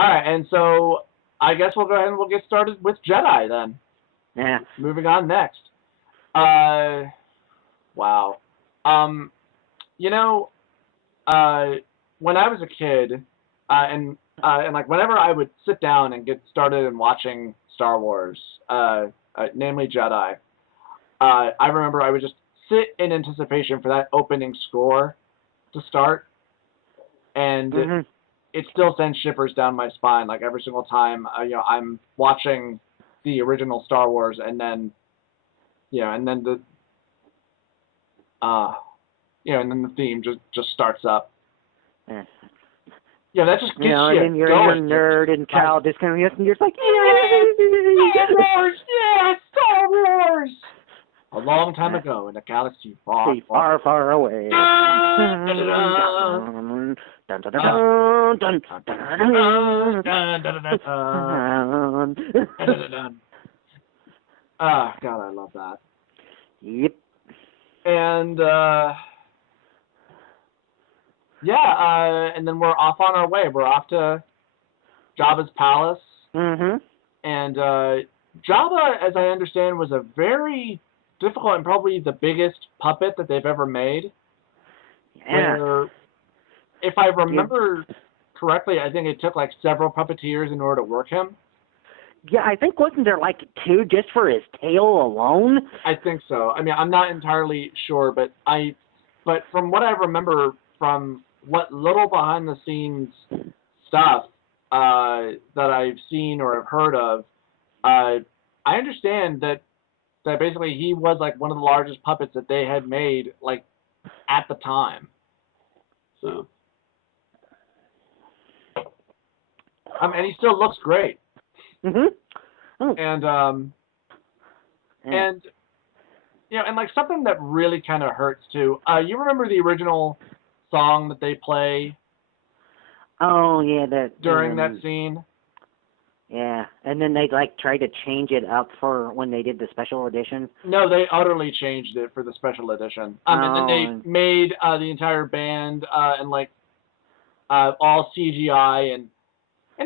All right, and so I guess we'll go ahead and we'll get started with Jedi then. Yeah. Moving on next. Wow. Um, you know, when I was a kid, and like whenever I would sit down and get started in watching Star Wars, namely Jedi, I remember I would just sit in anticipation for that opening score to start, and it still sends shivers down my spine. Like every single time, I'm watching the original Star Wars, and then, and then and then the theme just starts up. Yeah. Yeah, that just gets you and then you're going. a nerd and child just kind of, and you're just like, Star Wars, yes, Star Wars. A long time ago in a galaxy far, far away. Ah, God, I love that. Yep. And and then we're off on our way. We're off to Jabba's palace. And Jabba, as I understand, was a very difficult and probably the biggest puppet that they've ever made. Yeah. Where, if I remember correctly, I think it took like several puppeteers in order to work him. Yeah, I think wasn't there like 2 just for his tail alone? I think so. I mean, I'm not entirely sure, but from what I remember from what little behind the scenes stuff that I've seen or have heard of, I understand that basically he was like one of the largest puppets that they had made like at the time. So, and he still looks great. Oh. And and and like something that really kind of hurts too. You remember the original song that they play? Oh yeah, that during that scene. Yeah, and then they like tried to change it up for when they did the special edition. No, they utterly changed it for the special edition. And then they made the entire band and like all CGI and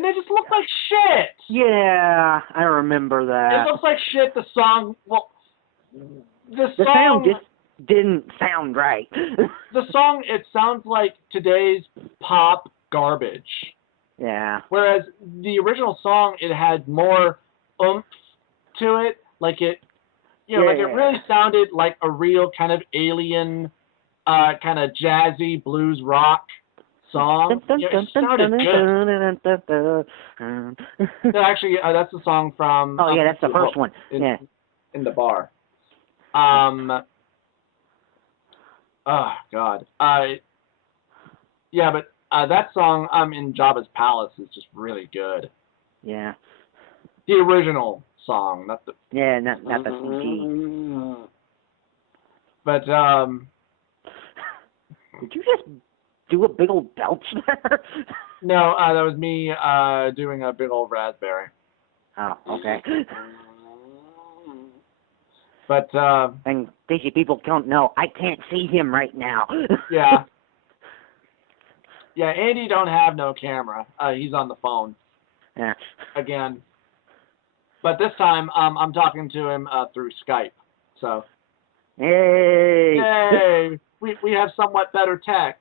they just look like shit. Yeah, I remember that. It looks like shit. The song, the sound just didn't sound right. The song, it sounds like today's pop garbage. Yeah. Whereas the original song, it had more oomph to it. Like it, like it really sounded like a real kind of alien, kind of jazzy blues rock song. It sounded good. Actually, that's the song from. Oh yeah, that's the first one. In the bar. Oh God. Yeah, but that song in Jabba's Palace is just really good. Yeah. The original song, not the. Yeah, not the CG. But Did you just do a big old belch there? No, that was me doing a big old raspberry. Oh, okay. But and crazy people don't know, I can't see him right now. Yeah. Yeah, Andy don't have no camera. He's on the phone. Yeah. Again. But this time, I'm talking to him through Skype. So. Hey. Yay! We have somewhat better tech.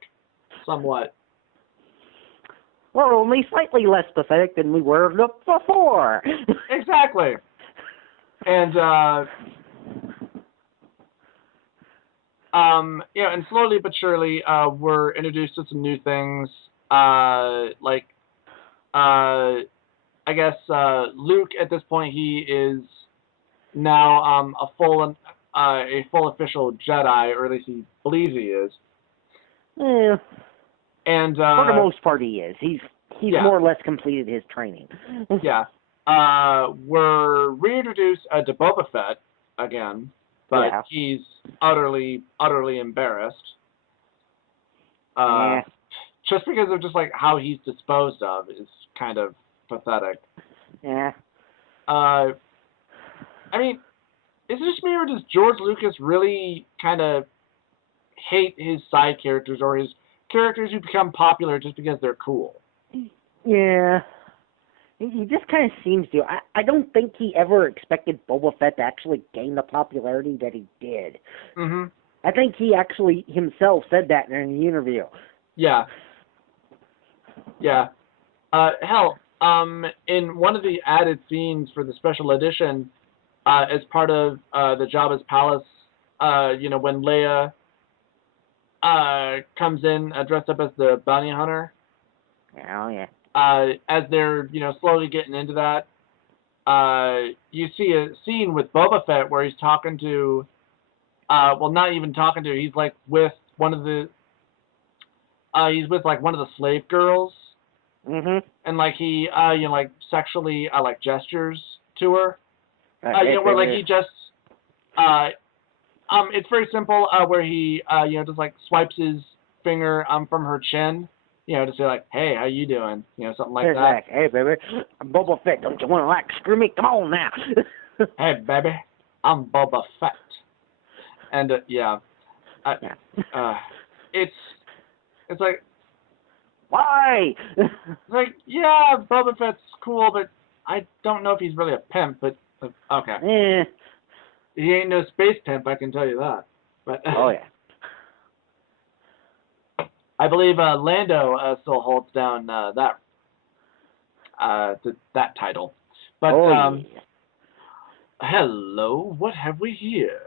Somewhat. We're only slightly less pathetic than we were before. Exactly. And and slowly but surely, we're introduced to some new things. Like, I guess Luke at this point, he is now a full official Jedi, or at least he believes he is. Yeah. And for the most part, he is. He's more or less completed his training. Yeah. We're reintroduced to Boba Fett again. But he's utterly embarrassed. Just because of just like how he's disposed of is kind of pathetic. Yeah. I mean, is it just me or does George Lucas really kind of hate his side characters or his characters who become popular just because they're cool? Yeah. He just kind of seems to. I don't think he ever expected Boba Fett to actually gain the popularity that he did. Mm-hmm. I think he actually himself said that in an interview. Yeah. Yeah. Hell, in one of the added scenes for the special edition, as part of the Jabba's palace, when Leia comes in dressed up as the bounty hunter. Oh yeah. As they're slowly getting into that, you see a scene with Boba Fett where he's talking to, not even talking to, he's like with one of the, he's with like one of the slave girls. Mm-hmm. And like he, like sexually, like gestures to her. Where like he just, it's very simple. Where he, just like swipes his finger, from her chin, to say like, hey, how you doing? Something like that. Like, hey, baby, I'm Boba Fett. Don't you want to screw me? Come on now. Hey, baby, I'm Boba Fett. And it's like, why? like, yeah, Boba Fett's cool, but I don't know if he's really a pimp. But okay, he ain't no space pimp, I can tell you that. But oh yeah. I believe Lando still holds down that title. But yeah. hello, what have we here?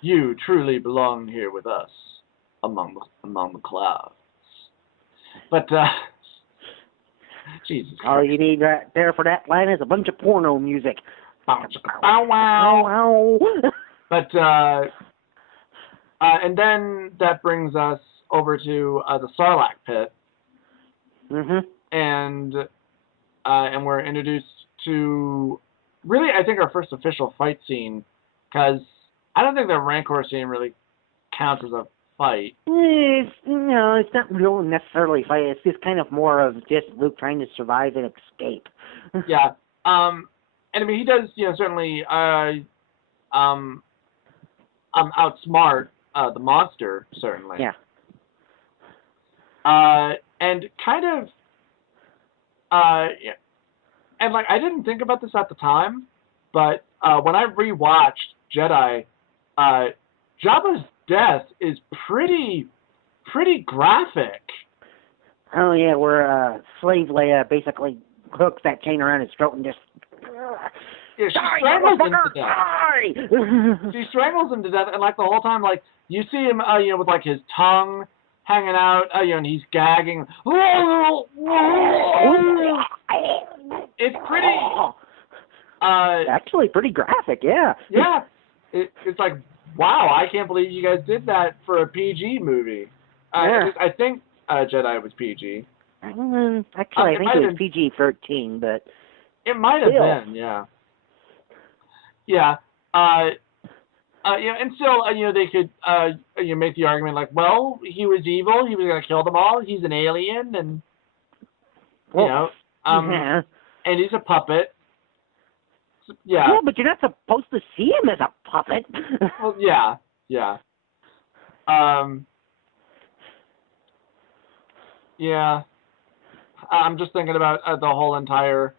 You truly belong here with us, among the clouds. But Jesus Christ. All you need right there for that line is a bunch of porno music. Bow wow. But and then that brings us over to the Sarlacc pit. Mm-hmm. And we're introduced to really, I think, our first official fight scene, because I don't think the Rancor scene really counts as a fight. It's not really necessarily a fight. It's just kind of more of just Luke trying to survive and escape. Yeah. And I mean, he does, certainly outsmart the monster, certainly. Yeah. And kind of, and like, I didn't think about this at the time, but when I rewatched Jedi, Jabba's death is pretty graphic. Oh yeah, where slave Leia basically hooks that chain around his throat and just Yeah, she strangles him to death. She strangles him to death, and like the whole time, like you see him, with like his tongue hanging out, and he's gagging. It's pretty. Actually, pretty graphic, yeah. Yeah, it's like, wow, I can't believe you guys did that for a PG movie. Yeah. I think Jedi was PG. Actually, I think it was PG-13, but it might have been, yeah. Yeah. And still, they could, make the argument like, well, he was evil, he was going to kill them all, he's an alien, and, yeah. and he's a puppet. So, yeah, but you're not supposed to see him as a puppet. Well, yeah. Yeah. I'm just thinking about the whole entire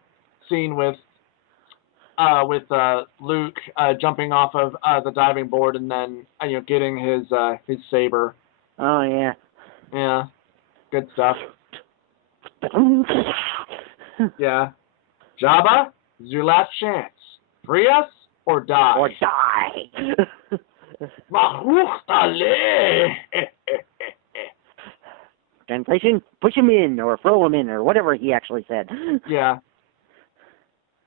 scene with Luke jumping off of the diving board and then getting his saber. Oh yeah. Yeah. Good stuff. Yeah. Jabba, this is your last chance. Free us or die. Or die. Translation: push him in or throw him in or whatever he actually said. Yeah.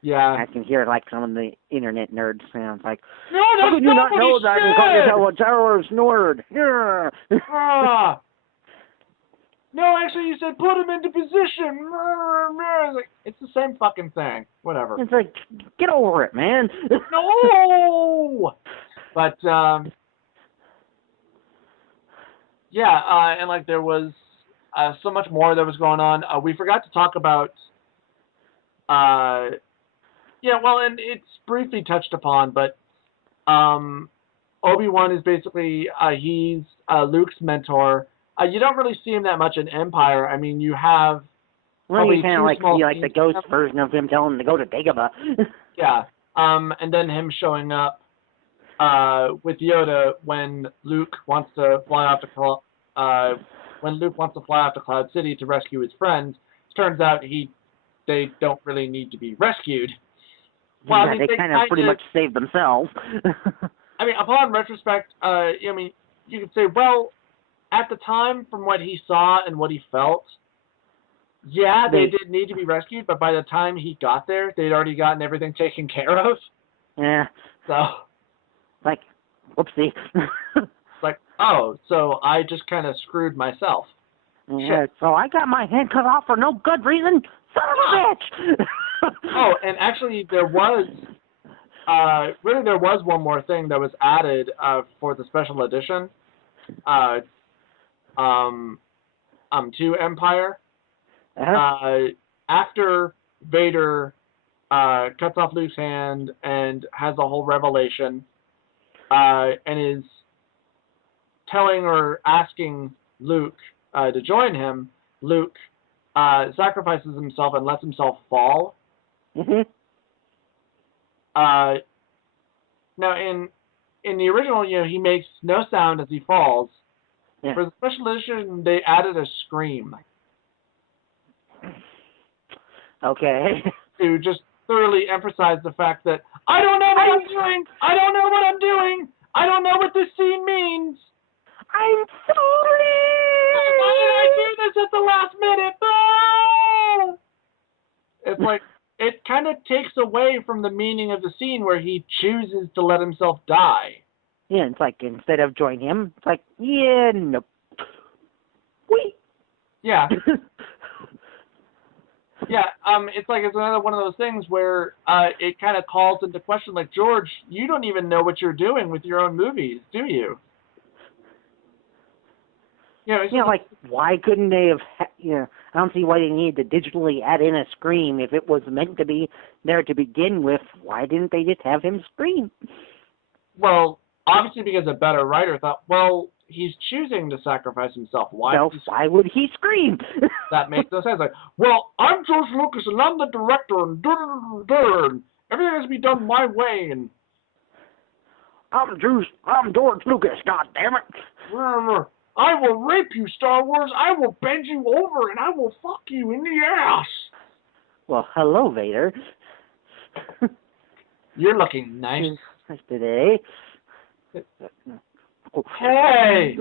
Yeah. I can hear like some of the internet nerds sounds like, no, how could you not know that and call yourself a Star Wars nerd? Yeah. No, actually, you said put him into position. It's the same fucking thing. Whatever. It's like, get over it, man. No. But yeah, and like there was so much more that was going on. We forgot to talk about. Yeah, well, and it's briefly touched upon, but Obi-Wan is basically he's Luke's mentor. You don't really see him that much in Empire. I mean, you have Well, you probably kind of two like small see like the scenes ghost together. version of him telling him to go to Dagobah. Yeah. And then him showing up with Yoda when Luke wants to fly off to Cloud City to rescue his friends. It turns out they don't really need to be rescued. Well, I Yeah, mean, they they kind of pretty much saved themselves. I mean, upon retrospect, I mean, you could say, well, at the time, from what he saw and what he felt, yeah, they did need to be rescued, but by the time he got there, they'd already gotten everything taken care of. Yeah. So, Like, whoopsie. like, oh, so I just kind of screwed myself. Yeah, Shit. so I got my head cut off for no good reason. Son of a bitch! Oh, and actually, there was one more thing that was added for the special edition to Empire. After Vader cuts off Luke's hand and has a whole revelation and is telling or asking Luke to join him, Luke sacrifices himself and lets himself fall. Mhm. Now, in the original, he makes no sound as he falls. Yeah. For the special edition, they added a scream. Okay. To just thoroughly emphasize the fact that I don't know what I'm doing. I don't know what I'm doing. I don't know what this scene means. I'm sorry. Why did I do this at the last minute? Ah! It's like it kind of takes away from the meaning of the scene where he chooses to let himself die. Yeah, it's like instead of join him, it's like, yeah, nope. Wait. Yeah. Yeah, it's like it's another one of those things where it kind of calls into question, like, George, you don't even know what you're doing with your own movies, do you? Like, why couldn't they have, I don't see why they needed to digitally add in a scream if it was meant to be there to begin with. Why didn't they just have him scream? Well, obviously because a better writer thought, well, he's choosing to sacrifice himself. Why would he scream? That makes no sense. Like, well, I'm George Lucas and I'm the director and and everything has to be done my way and I'm George Lucas, god damn it. I will rape you, Star Wars. I will bend you over and I will fuck you in the ass. Well, hello, Vader. You're looking nice today. Hey! What are you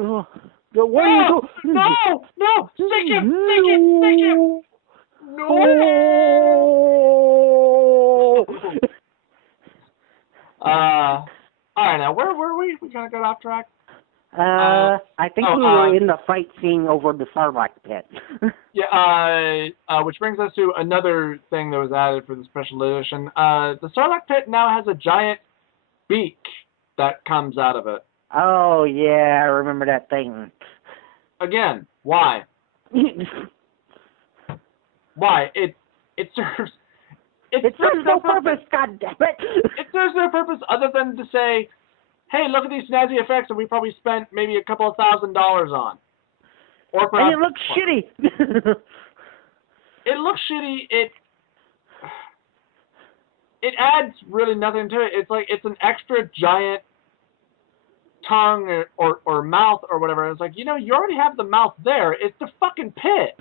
doing? No! Stick him! No! Alright, now where were we? We kind of got off track. I think we were in the fight scene over the Sarlacc pit. Yeah, which brings us to another thing that was added for the special edition. The Sarlacc pit now has a giant beak that comes out of it. Oh, yeah, I remember that thing. Again, why? Why? It serves... It serves no purpose, god damn it! It serves no purpose other than to say, hey, look at these snazzy effects that we probably spent maybe a couple of $1,000s on. Or perhaps, and it looks shitty. It looks shitty. It adds really nothing to it. It's like it's an extra giant tongue or mouth or whatever. It's like, you already have the mouth there. It's the fucking pit.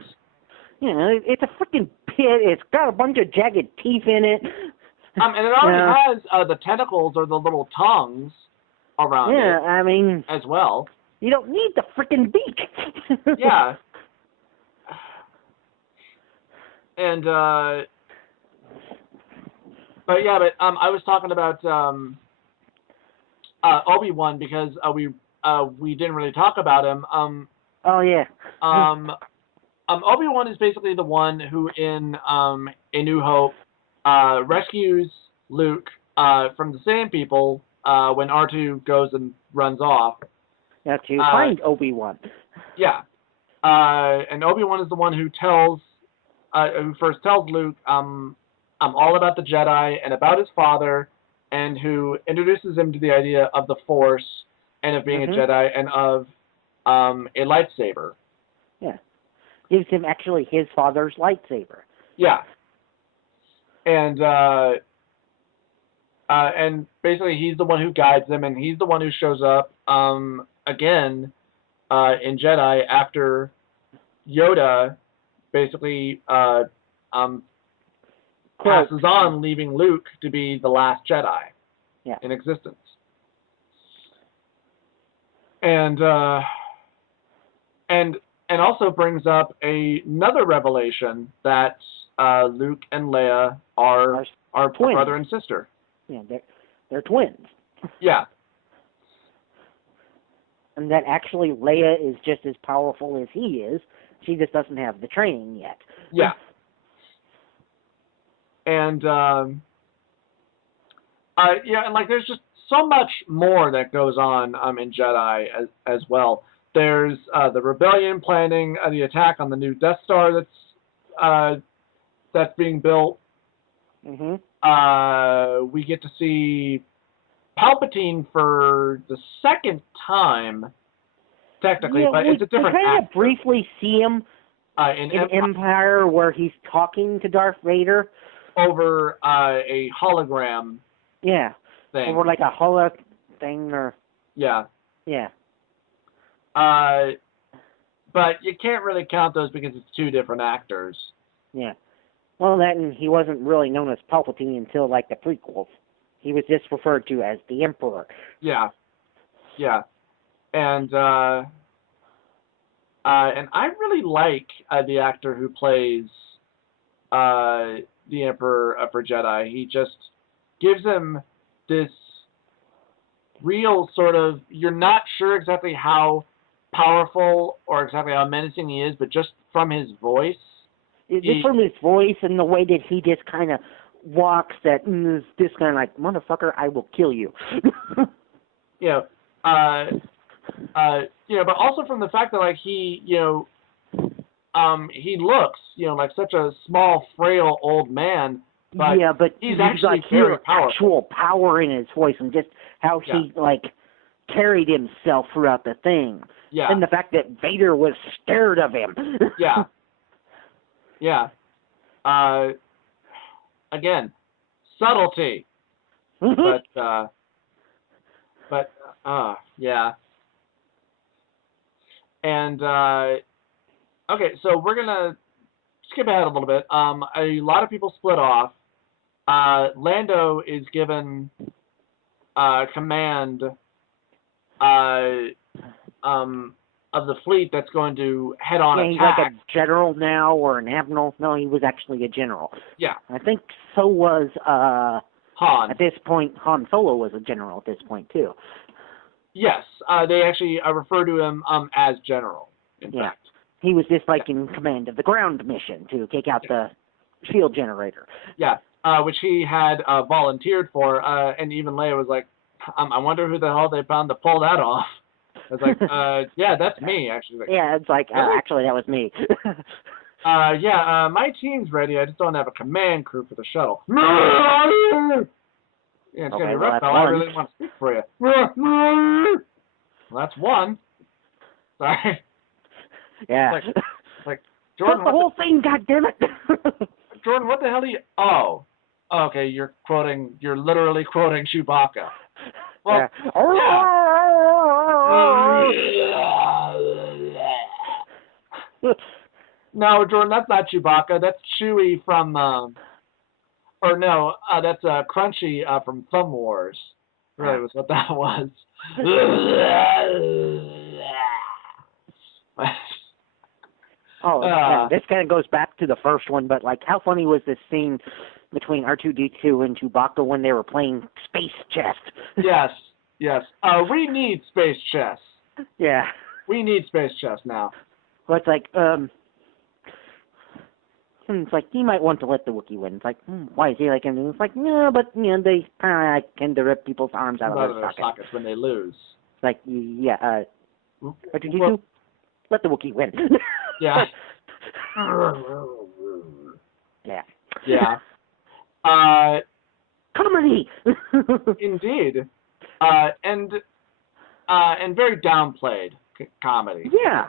It's a freaking pit. It's got a bunch of jagged teeth in it. And it already has the tentacles or the little tongues around it. Yeah, I mean... as well. You don't need the freaking beak. Yeah. And, but I was talking about Obi-Wan because we didn't really talk about him. Oh yeah. Obi-Wan is basically the one who in A New Hope rescues Luke from the Sand People when R2 goes and runs off. Now to find Obi-Wan. Yeah. And Obi-Wan is the one who who first tells Luke, I'm all about the Jedi and about his father, and who introduces him to the idea of the Force and of being a Jedi and of a lightsaber. Yeah. gives him actually his father's lightsaber. Yeah. And basically he's the one who guides them, and he's the one who shows up again in Jedi after Yoda basically passes on, leaving Luke to be the last Jedi in existence. And also brings up another revelation that Luke and Leia are twins. brother and sister. Yeah, they're twins. Yeah. And that actually Leia is just as powerful as he is. She just doesn't have the training yet. Yeah. And and like there's just so much more that goes on in Jedi as well. There's the rebellion planning the attack on the new Death Star that's being built. Mm-hmm. We get to see Palpatine for the second time, technically, but it's a different actor. We kind actor. of briefly see him in Empire where he's talking to Darth Vader. Over a hologram thing. Over like a holo thing or... Yeah. Yeah. But you can't really count those because it's two different actors. Yeah. Well, that and he wasn't really known as Palpatine until like the prequels. He was just referred to as the Emperor. Yeah. Yeah. And I really like the actor who plays the Emperor for Jedi. He just gives him this real sort of, you're not sure exactly how powerful or exactly how menacing he is, but just from his voice. Just from his voice and the way that he just kind of walks, that is this kind of like, motherfucker, I will kill you. But also from the fact that like he looks, like such a small, frail old man, but he's actually like very powerful. Actual power in his voice and just how he like carried himself throughout the thing. Yeah. And the fact that Vader was scared of him. Yeah. Yeah. Again, subtlety. But yeah. And okay, so we're gonna skip ahead a little bit. A lot of people split off. Lando is given command of the fleet that's going to head on attack. He's like a general now or an admiral. No, he was actually a general. Yeah. I think so was Han. At this point, Han Solo was a general at this point too. Yes, they actually refer to him as general. In fact, he was just like in command of the ground mission to take out the shield generator. Yeah, which he had volunteered for, and even Leia was like, I wonder who the hell they found to pull that off. I was like, yeah, that's me, actually. Like, yeah, it's like, really? Actually, that was me. My team's ready. I just don't have a command crew for the shuttle. Yeah, it's going to be rough, though. I really want to speak for you. Well, that's one. Sorry. Yeah. Like Jordan, the whole thing, goddammit! Jordan, what the hell do you... Oh. Okay, you're literally quoting Chewbacca. Well, no, Jordan, that's not Chewbacca. That's Chewie from... that's Crunchy from Thumb Wars. Really was what that was. This kind of goes back to the first one, but like, how funny was this scene between R2-D2 and Chewbacca when they were playing space chess? Yes. We need space chess. Yeah. We need space chess now. Well, it's like, it's like, you might want to let the Wookiee win. It's like, why is he like, and it's like, no, but, they kind of tend to rip people's arms out of their sockets when they lose. It's like, R2-D2, let the Wookiee win. Yeah. Yeah. Comedy! Indeed. And very downplayed comedy. Yeah.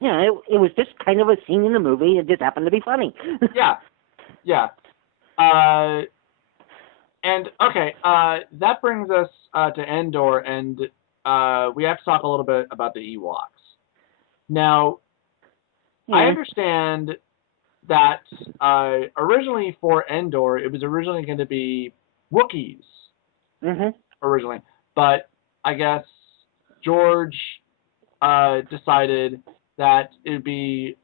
Yeah, it was just kind of a scene in the movie. It just happened to be funny. Yeah. And okay, that brings us to Endor, and we have to talk a little bit about the Ewoks. Now, I Yeah. understand that originally for Endor, it was originally going to be Wookiees Mhm. originally, but I guess George decided that it would be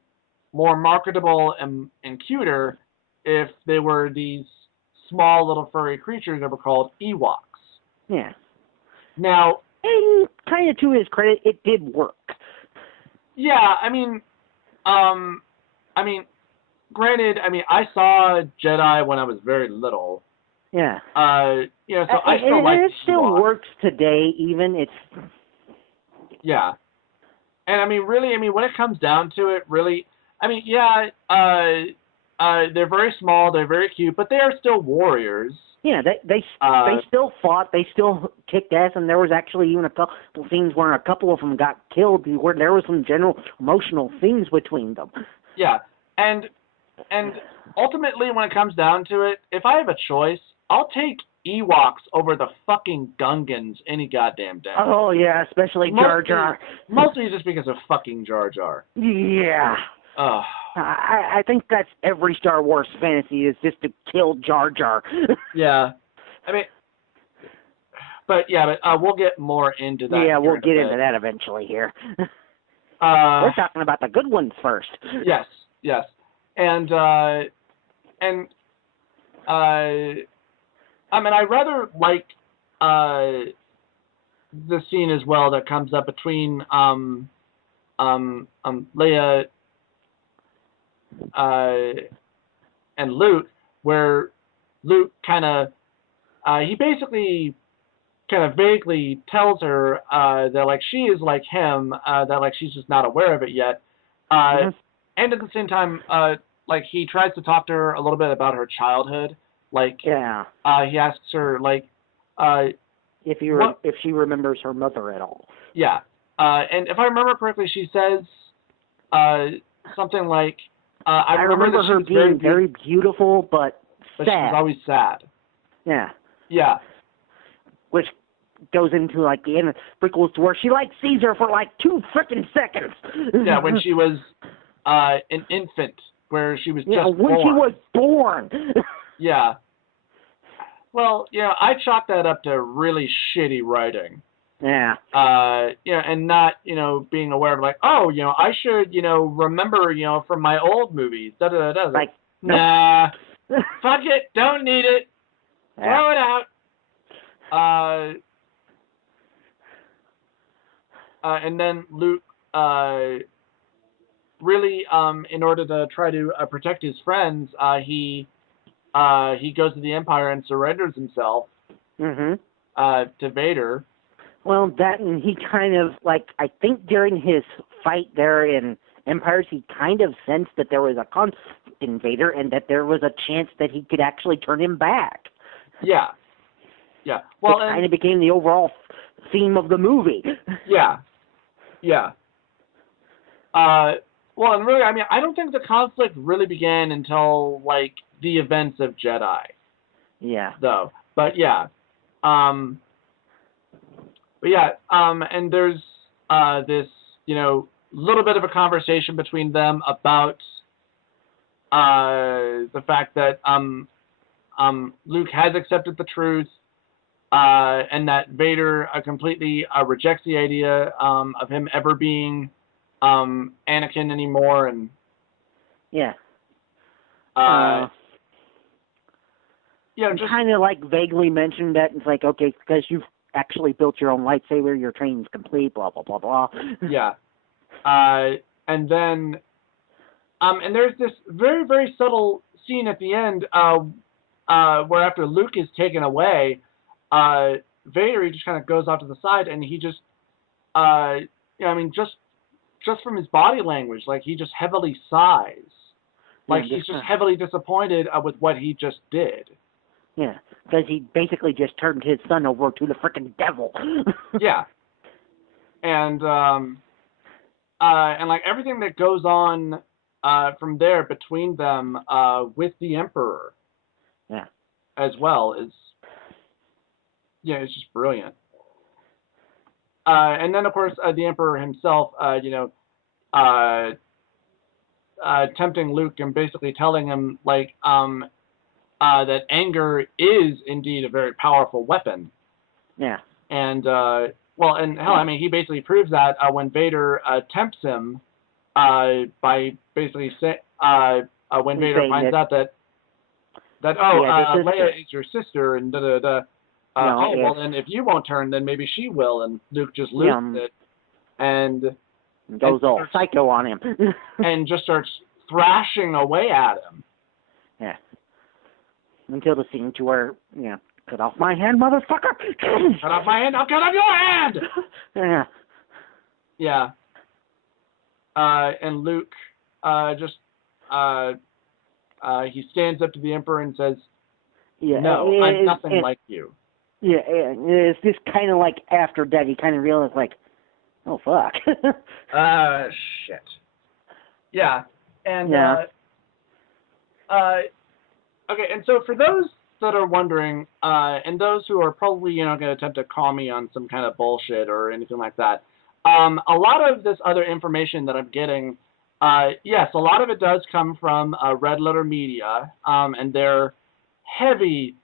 more marketable and cuter if they were these small little furry creatures that were called Ewoks. Yeah. Now, And kind of to his credit, it did work. yeah, I mean, granted, I saw Jedi when I was very little. Yeah. So I still like it still Ewoks. works today. Even it's. Yeah, and really, when it comes down to it, really, they're very small, they're very cute, but they are still warriors. Yeah, they still fought, they still kicked ass, and there was actually even a couple scenes where a couple of them got killed, where there was some general emotional things between them. Yeah, and ultimately, when it comes down to it, if I have a choice, I'll take Ewoks over the fucking Gungans any goddamn day. Oh yeah, especially Jar Jar. Mostly just because of fucking Jar Jar. Yeah. Ugh. I think that's every Star Wars fantasy is just to kill Jar Jar. Yeah. But we'll get more into that. Yeah, we'll get into that eventually here. We're talking about the good ones first. Yes. And I rather like the scene as well that comes up between Leia and Luke, where Luke he basically kind of vaguely tells her that like she is like him, that like she's just not aware of it yet, and at the same time, like he tries to talk to her a little bit about her childhood, like he asks her like if she remembers her mother at all. Yeah, and if I remember correctly, she says something like, I remember her being very beautiful, but sad. She was always sad. Yeah. Yeah. Which goes into like the end of prequels to where she like sees her for like 2 frickin' seconds. Yeah, when she was an infant, where she was just born. When she was born. Yeah. Well, I chalk that up to really shitty writing. Yeah. And not, being aware of like, oh, I should, remember, from my old movies. Da da da da. Like, nah, fuck it, don't need it. Yeah. Throw it out. And then Luke, really, in order to try to protect his friends, he goes to the Empire and surrenders himself to Vader. Well, that, and he kind of, like, I think during his fight there in Empires, he kind of sensed that there was a conflict in Vader and that there was a chance that he could actually turn him back. Yeah. Well, it kind of became the overall theme of the movie. Yeah. Well, and really, I don't think the conflict really began until, like, the events of Jedi. Yeah. Though. But, yeah. And there's this, little bit of a conversation between them about the fact that Luke has accepted the truth, and that Vader completely rejects the idea of him ever being Anakin anymore, and just kind of like vaguely mentioned that it's like, okay, because you've actually built your own lightsaber, your training's complete, blah blah blah blah. Yeah, and then and there's this very very subtle scene at the end where after Luke is taken away, Vader, he just kind of goes off to the side, and he just just from his body language, like he just heavily sighs, like he's just heavily disappointed with what he just did. Yeah, because he basically just turned his son over to the frickin' devil. Yeah. And and like everything that goes on from there between them with the Emperor Yeah. as well is, yeah, it's just brilliant. And then of course the Emperor himself, uh, tempting Luke and basically telling him like that anger is indeed a very powerful weapon. Yeah. And well, and hell, I mean, he basically proves that when Vader tempts him by basically when Vader finds out that Leia is your sister and da da da. Well, then if you won't turn, then maybe she will. And Luke just loses it and goes all psycho on him and just starts thrashing away at him. Yeah. Until the scene to where, cut off my hand, motherfucker! Cut off my hand, I'll cut off your hand! Yeah. Yeah. And Luke he stands up to the Emperor and says, no, I'm nothing like you. Yeah, it's just kind of like after that he kind of realized, like, oh, fuck. Shit. Yeah. And, okay, and so for those that are wondering, and those who are probably, going to attempt to call me on some kind of bullshit or anything like that, a lot of this other information that I'm getting, yes, a lot of it does come from Red Letter Media, and their heavy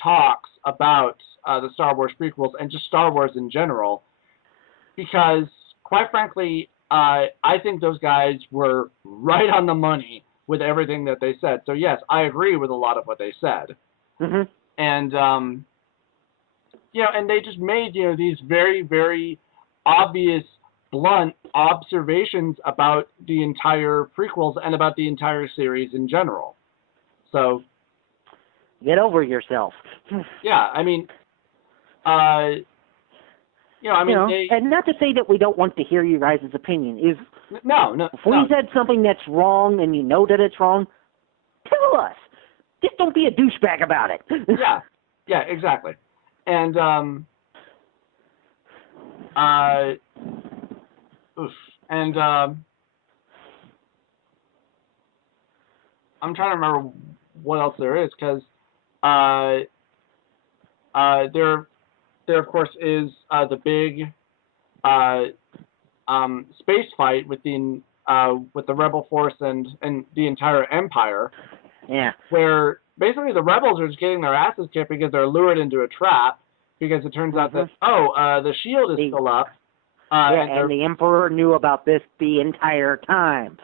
talks about the Star Wars prequels and just Star Wars in general, because, quite frankly, I think those guys were right on the money with everything that they said. So yes, I agree with a lot of what they said. Mm-hmm. And and they just made these very, very obvious, blunt observations about the entire prequels and about the entire series in general. So get over yourself. Yeah, I mean, and not to say that we don't want to hear you guys' opinion. If we said something that's wrong and you know that it's wrong, tell us. Just don't be a douchebag about it. Yeah, exactly. And I'm trying to remember what else there is, because there of course is the big space fight with the Rebel force and the entire Empire. Yeah. Where basically the Rebels are just getting their asses kicked because they're lured into a trap, because it turns out that the shield is still up. And the Emperor knew about this the entire time.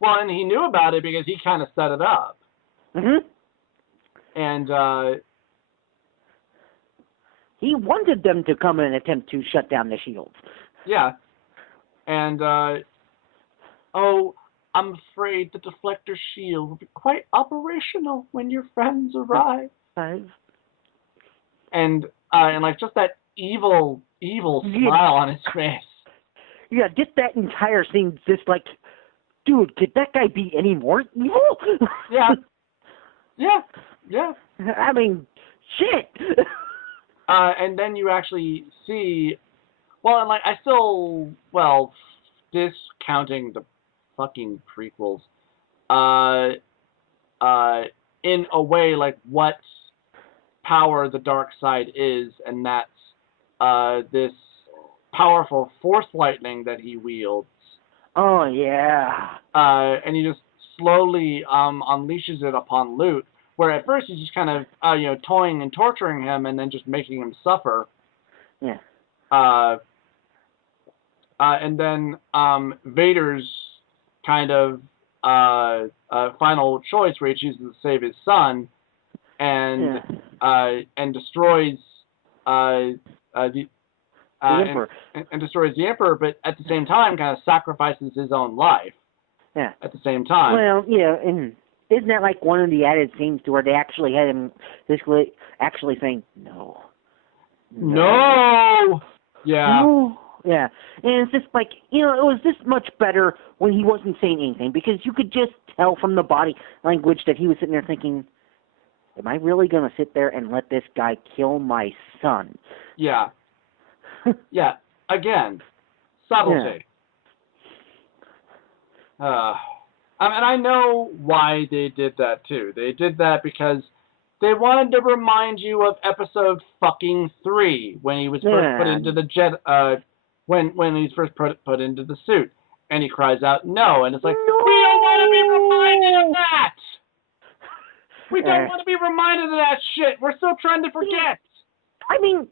Well, and he knew about it because he kind of set it up. Mm-hmm. And he wanted them to come and attempt to shut down the shields. Yeah. And I'm afraid the deflector shield will be quite operational when your friends arrive. And like just that evil smile on his face. Yeah, just that entire scene, just like, dude, could that guy be any more evil? Yeah. I mean, shit. And then you actually see, well, and like discounting the fucking prequels, in a way, like what power the dark side is, and that's this powerful force lightning that he wields. Oh yeah. And he just slowly unleashes it upon Luke, where at first he's just kind of toying and torturing him, and then just making him suffer. Yeah. And then Vader's kind of final choice, where he chooses to save his son, and destroys the Emperor. And destroys the Emperor, but at the same time kind of sacrifices his own life. Yeah. At the same time. Well, and isn't that like one of the added scenes to where they actually had him basically actually saying no? Yeah. No. Yeah. And it's just like, it was this much better when he wasn't saying anything, because you could just tell from the body language that he was sitting there thinking, am I really going to sit there and let this guy kill my son? Yeah. Yeah. Again, subtlety. And I know why they did that too. They did that because they wanted to remind you of episode fucking 3 when he was first put into the when he's first put into the suit, and he cries out no, and it's like, No! we don't want to be reminded of that. We don't want to be reminded of that shit. We're still trying to forget. I mean,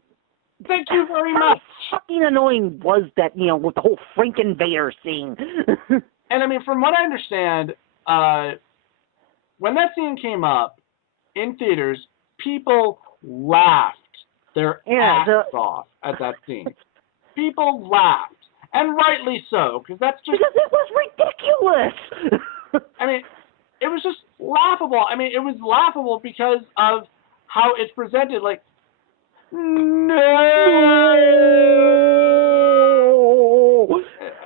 thank you very how much. fucking annoying was that, with the whole Frankenvader scene? And I mean, from what I understand, when that scene came up in theaters, people laughed their ass off at that scene. People laughed, and rightly so, because that's just because it was ridiculous. I mean, it was just laughable. I mean, it was laughable because of how it's presented. Like, no.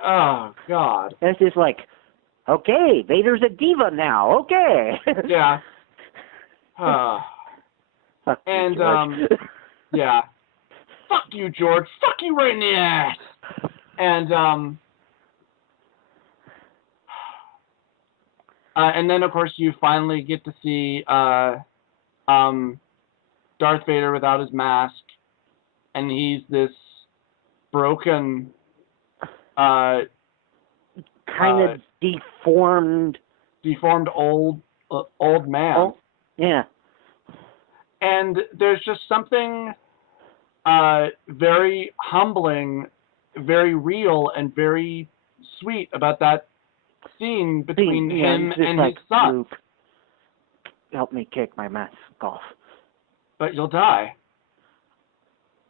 Oh God. And it's just like, okay, Vader's a diva now. Okay. Yeah. Fuck and you, George. yeah. Fuck you, George. Fuck you right in the ass. And then of course you finally get to see Darth Vader without his mask, and he's this broken, kind of deformed old man. Oh, yeah. And there's just something very humbling, very real, and very sweet about that scene between him and his son. Luke, help me kick my mask off. But you'll die.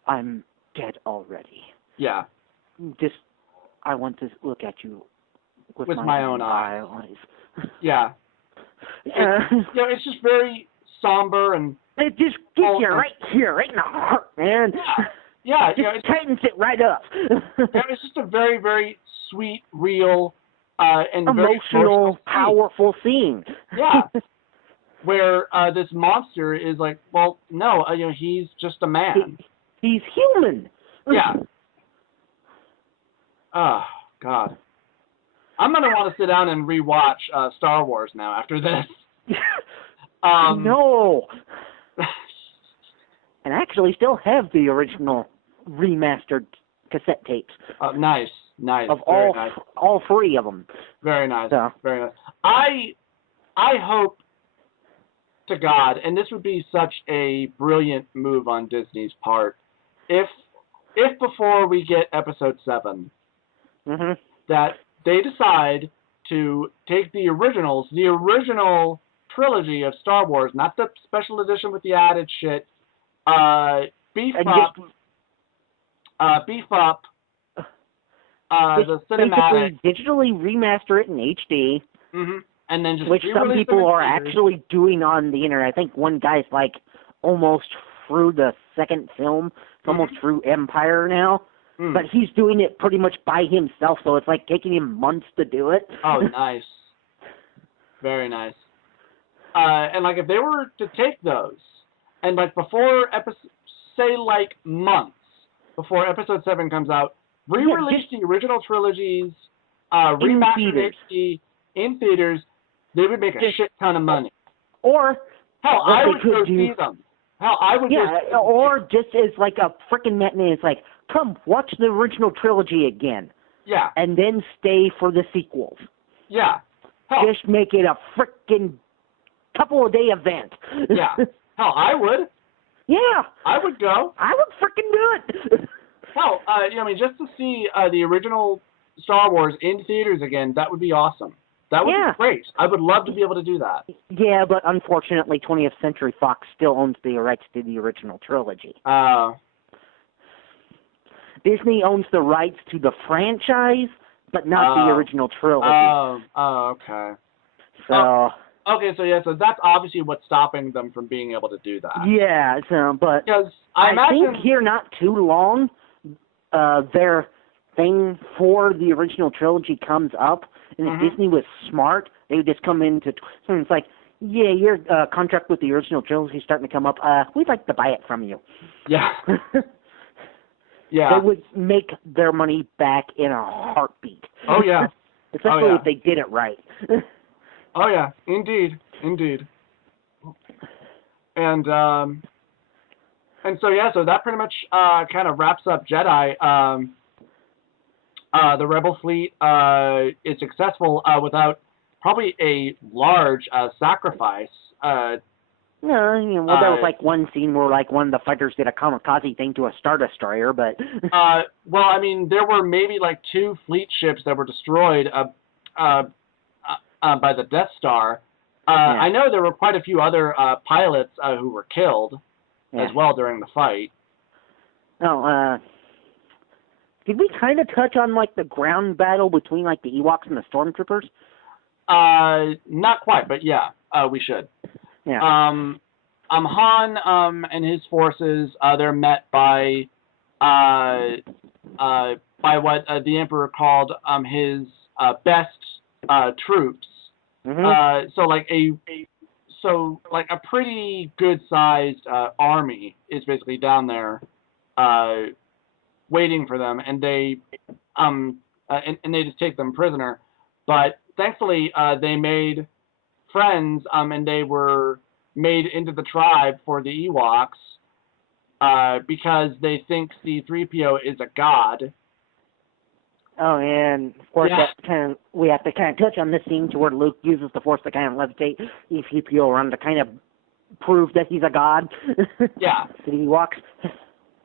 I'm dead already. Yeah. I want to look at you with my own eyes. Yeah. Yeah. It's just very somber, and it just gets you right here, right in the heart, man. Yeah. It tightens it right up. It's just a very, very sweet, real, and emotional, powerful scene. Yeah. Where this monster is like, well, no, he's just a man. He's human. Yeah. Oh, God. I'm going to want to sit down and rewatch Star Wars now after this. No. And actually still have the original remastered cassette tapes. Nice. Of Very all 3 of them. Very nice. So. Very nice. I hope to God, and this would be such a brilliant move on Disney's part, if before we get episode 7, that they decide to take the original trilogy of Star Wars, not the special edition with the added shit, beef up the cinematic, digitally remaster it in HD. And then just which some people are actually doing on the internet. I think one guy's like almost through the second film. It's almost through Empire now. But he's doing it pretty much by himself, so it's like taking him months to do it. Oh, nice. Very nice. And like if they were to take those, and like before months before episode 7 comes out, re-release the original trilogies, remastered HD in theaters, they would make a shit ton of money. Or hell, I would go see them. Hell, I would. Yeah, or just as like a freaking matinee. It's like, come watch the original trilogy again. Yeah. And then stay for the sequels. Yeah. Hell, just make it a freaking couple of day event. Yeah. Hell, I would. Yeah. I would go. I would freaking do it. Hell, just to see the original Star Wars in theaters again, that would be awesome. That would be great. I would love to be able to do that. Yeah, but unfortunately, 20th Century Fox still owns the rights to the original trilogy. Disney owns the rights to the franchise, but not the original trilogy. Okay. So. So that's obviously what's stopping them from being able to do that. Yeah, but because I think here not too long, their thing for the original trilogy comes up, and if Disney was smart, they would just come into it's like, yeah, your contract with the original trilogy is starting to come up. We'd like to buy it from you. Yeah. Yeah. They would make their money back in a heartbeat. Oh, yeah. especially yeah. if they did it right. Oh yeah, indeed. And so yeah, so that pretty much kind of wraps up Jedi. The Rebel fleet is successful without probably a large sacrifice. No, there was like one scene where like one of the fighters did a kamikaze thing to a Star Destroyer, but well, I mean, there were maybe like 2 fleet ships that were destroyed by the Death Star. I know there were quite a few other pilots who were killed as well during the fight. Oh, did we kind of touch on like the ground battle between like the Ewoks and the Stormtroopers? Not quite, but yeah, we should. Yeah. Han and his forces, they're met by what the Emperor called his best troops. Mm-hmm. So like a pretty good sized army is basically down there waiting for them, and they and they just take them prisoner. But thankfully they made friends, and they were made into the tribe for the Ewoks because they think C-3PO is a god. Oh, and of course we have to kind of touch on this scene to where Luke uses the Force to kind of levitate C-3PO around to kind of prove that he's a god. Yeah. To the Ewoks.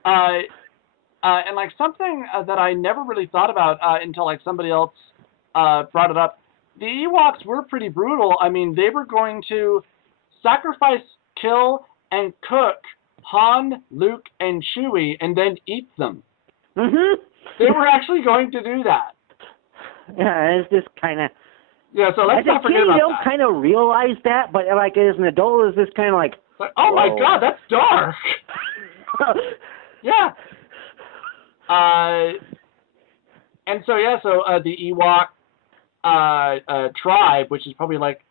And like something that I never really thought about until like somebody else brought it up. The Ewoks were pretty brutal. I mean, they were going to sacrifice, kill, and cook Han, Luke, and Chewie, and then eat them. Mm-hmm. They were actually going to do that. Yeah, it's just kind of... Yeah, so let's not forget about that. You don't kind of realize that, but like as an adult, it's just kind of like... Oh my god, that's dark! Yeah. And so, the Ewok tribe, which is probably like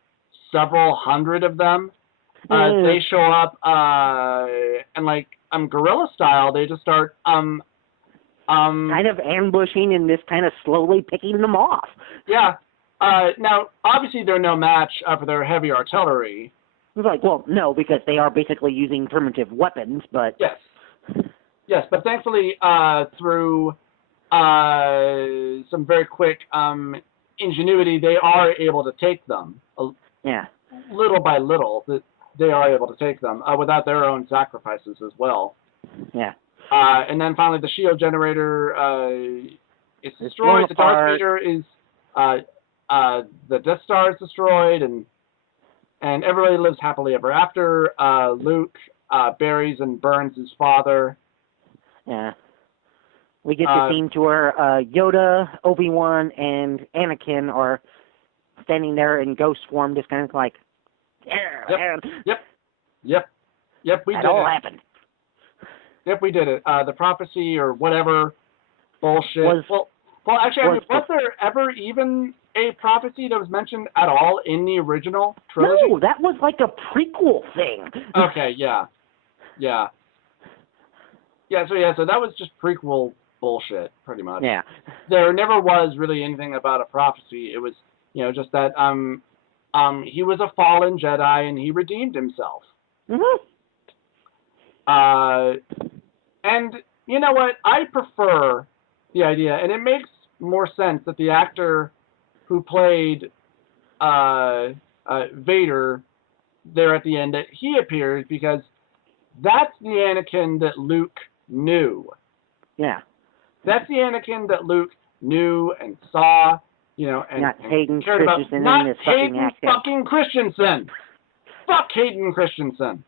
several hundred of them, they show up and like guerrilla style, they just start kind of ambushing and just kind of slowly picking them off. Yeah. Now, obviously, they're no match for their heavy artillery. It's like, well, no, because they are basically using primitive weapons, but... Yes, but thankfully, through some very quick ingenuity, they are able to take them. Little by little, they are able to take them without their own sacrifices as well. Yeah. And then finally, the shield generator is destroyed. The Darth Vader is... the Death Star is destroyed, and everybody lives happily ever after. Luke buries and burns his father. Yeah. We get the scene to where Yoda, Obi-Wan, and Anakin are standing there in ghost form, just kind of like, Yep, we did it. That all happened. Yep, we did it. The prophecy or whatever bullshit. Well, actually, was there ever even a prophecy that was mentioned at all in the original trilogy? No, that was like a prequel thing. Okay, yeah. So that was just prequel bullshit, pretty much. Yeah. There never was really anything about a prophecy. It was, just that he was a fallen Jedi and he redeemed himself. Mm-hmm. And you know what? I prefer the idea, and it makes more sense that the actor who played Vader there at the end, that he appears, because that's the Anakin that Luke knew. Yeah. That's the Anakin that Luke knew and saw, and not Hayden cared about. Christensen Not and Hayden fucking Christensen. Fuck Hayden Christensen.